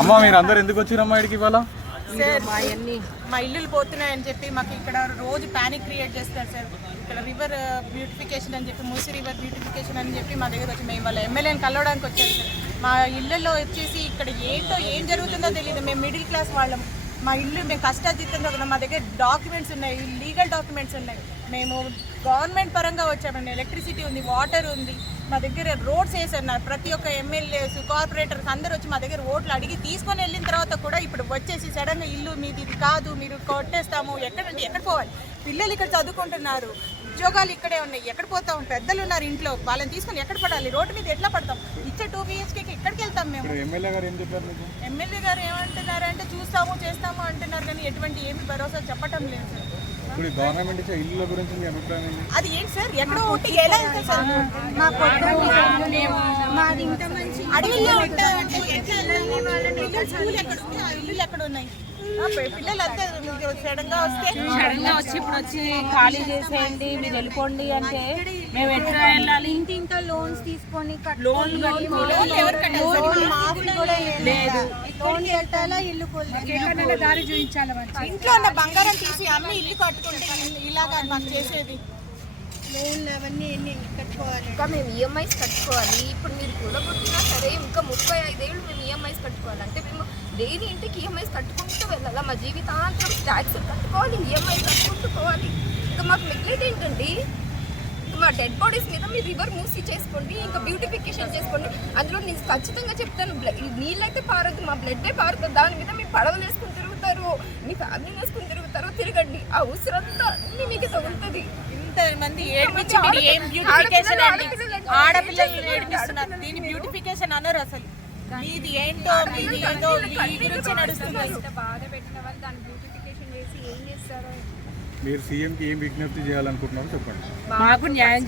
అమ్మ మీరు అందరు ఎందుకు వచ్చిరమ్మా ఇక్కడికి ఇవాళ? సార్ మా ఇల్లులు పోతున్నాయని చెప్పి మాకు ఇక్కడ రోజు ప్యానిక్ క్రియేట్ చేస్తారు సార్. ఇక్కడ రివర్ బ్యూటిఫికేషన్ అని చెప్పి, మూసీ రివర్ బ్యూటిఫికేషన్ అని చెప్పి మా దగ్గర వచ్చి మేము వాళ్ళ ఎమ్మెల్యేని కలవడానికి వచ్చారు సార్. మా ఇళ్ళల్లో వచ్చేసి ఇక్కడ ఏంటో ఏం జరుగుతుందో తెలియదు. మేము మిడిల్ క్లాస్ వాళ్ళం. మా ఇల్లు మేము కష్టాతీతంగా ఉన్నాం. మా దగ్గర డాక్యుమెంట్స్ ఉన్నాయి, లీగల్ డాక్యుమెంట్స్ ఉన్నాయి. మేము గవర్నమెంట్ పరంగా వచ్చామండి. ఎలక్ట్రిసిటీ ఉంది, వాటర్ ఉంది, మా దగ్గర రోడ్స్ వేసారు. ప్రతి ఒక్క ఎమ్మెల్యేస్, కార్పొరేటర్స్ అందరూ వచ్చి మా దగ్గర ఓట్లు అడిగి తీసుకొని వెళ్ళిన తర్వాత కూడా ఇప్పుడు వచ్చేసి సడన్గా ఇల్లు మీది ఇది కాదు, మీరు కొట్టేస్తాము. ఎక్కడ పోవాలి? పిల్లలు ఇక్కడ చదువుకుంటున్నారు, ఉద్యోగాలు ఇక్కడే ఉన్నాయి. ఎక్కడ పోతాం? పెద్దలు ఉన్నారు ఇంట్లో, వాళ్ళని తీసుకొని ఎక్కడ పడాలి? రోడ్డు మీద ఎట్లా పడతాం? ఇచ్చే 2 BHKకి ఎక్కడికి వెళ్తాం మేము? ఎమ్మెల్యే గారు ఏం చెప్పారు మీకు? ఎమ్మెల్యే గారు ఏమంటున్నారంటే చూస్తాము చేస్తాము అంటున్నారు, కానీ ఎటువంటి ఏమి భరోసా చెప్పటం లేదు సార్. ఇప్పుడు గవర్నమెంట్ ఇచ్చే ఇళ్ళ గురించి మీ అభిప్రాయం ఏంటి? అది ఏంటి సార్? ఎక్కడో ఉంటే ఎలా వెళ్తాం సార్? అడవిలో ఉంటే ఎట్లా వెళ్ళాలి? స్కూల్ ఎక్కడ ఉంది? ఆ ఇల్లు ఎక్కడ ఉన్నాయి? పిల్లలంతా సడన్గా వచ్చి ఇప్పుడు వచ్చి ఖాళీ చేసేయండి, మీరు వెళ్ళిపోండి అంటే మేము ఎట్లా వెళ్ళాలి? ఇంటింటో లోన్స్ తీసుకొని లోన్ ఎవరు లేదు, లోన్ కట్టాలా, ఇల్లు దారి చూపించాలి. ఇంట్లో ఉన్న బంగారం తీసి అమ్మి ఇల్లు కట్టుకుంటే ఇలాగా మాకు చేసేది. లోన్లు అవన్నీ ఎన్ని కట్టుకోవాలి? ఇంకా మేము ఈఎంఐస్ కట్టుకోవాలి. ఇప్పుడు మీరు కూడగొట్టినా సరే ఇంకా 35 ఏళ్ళు మేము ఈఎంఐస్ కట్టుకోవాలి. అంటే మేము డైలీ ఇంటికి ఈఎంఐస్ కట్టుకుంటూ వెళ్ళాలా? మా జీవితాంతం ట్యాక్స్ కట్టుకోవాలి, ఈఎంఐస్ కట్టుకుంటూ పోవాలి. ఇంకా మాకు మిగిలేదు ఏంటండి? మా డెడ్ బాడీస్ మీద మీరు రివర్ మూసీ చేసుకోండి, ఇంకా బ్యూటిఫికేషన్ చేసుకోండి. అందులో నేను ఖచ్చితంగా చెప్తాను, నీళ్ళైతే పారద్దు, మా బ్లడ్డే పారుతుంది. దాని మీద మీ పడవలు వేసుకుని తిరుగుతారు, మీ ఫ్యామిలీ వేసుకుని తిరుగుతారు, తిరగండి. ఆ ఉసిరంతా అన్ని మీకు తగులుతుంది. ఇంతమంది ఏడ్పించి మీరు ఏం బ్యూటిఫికేషన్ అండి? ఆడపిల్లలు ఏడిపిస్తున్నారు. దీని బ్యూటిఫికేషన్ అన్నారు అసలు. మీది ఏంటో మీది ఏదో ఈ గురించి నడుస్తుంది. బాధ పెట్టిన వాళ్ళు దాన్ని బ్యూటిఫికేషన్ చేసి ఏం చేస్తారో. మీరు సీఎంకి ఏం విజ్ఞప్తి చేయాలనుకుంటున్నారో చెప్పండి. మాకు న్యాయం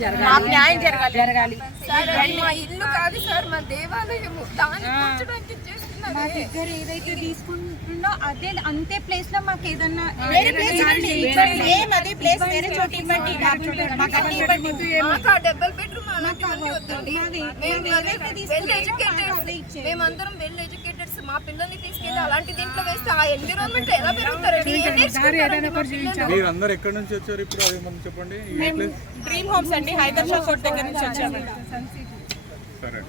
జరగాలి. సార్ మా ఇల్లు కాదు సార్, మా దేవాలయము. దాన్ని కూర్చోడానికి చేస్తున్నారు. మా దగ్గర ఏదైతే తీసుకుంటుందో అదే అంతే ప్లేస్ లో మాకు ఏదన్నా డబుల్ బెడ్రూమ్ అలాంటివన్నీ వద్దండి. మేమందరం వెల్ ఎడ్యుకేటెడ్స్. మా పిల్లల్ని తీసుకెళ్ళి అలాంటి దీంట్లో వేస్తే ఆ ఎన్విరాన్మెంట్ ఎలా పెరుగుతారండి? మీరు అందరు ఎక్కడి నుంచి వచ్చారు ఇప్పుడు? అది మనం చెప్పండి. డ్రీమ్ హోమ్స్ అండి, హైదరాబాద్ కోర్ట్ దగ్గర నుంచి వచ్చామండి. సరే.